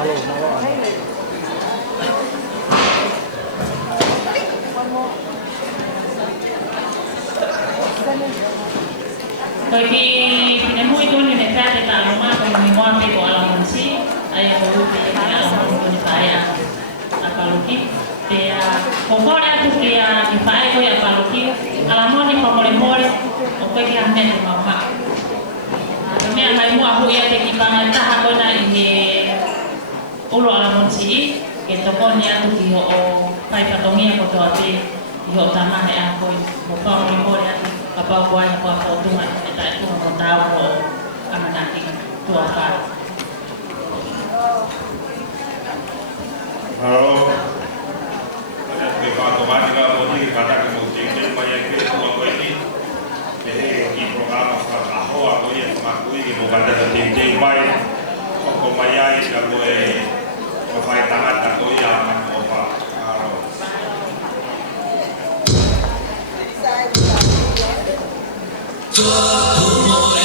Bagi pinemu itu ni mereka tidak lama mengenai apa alaman si ayah baru dia alaman itu saya apalagi dia pokoknya tu dia saya itu ya apalagi alaman ni pokoknya oke dia hanya mama kami akan mau aku ya tekipangan tak aku na ini ulo alaman si kita pokoknya tu dia pai patongi aku tu api dia utama ya aku pokoknya apa buat apa tu mah kita itu mau tahu anak nanti tu apa. Halo, kita otomatis kalau ni kata kemudian jadi banyak kita buat ini, jadi program asal tahu atau yang mengakui kita bukan ada tim baik, kok bayar kalau profil tangan atau yang apa. Todo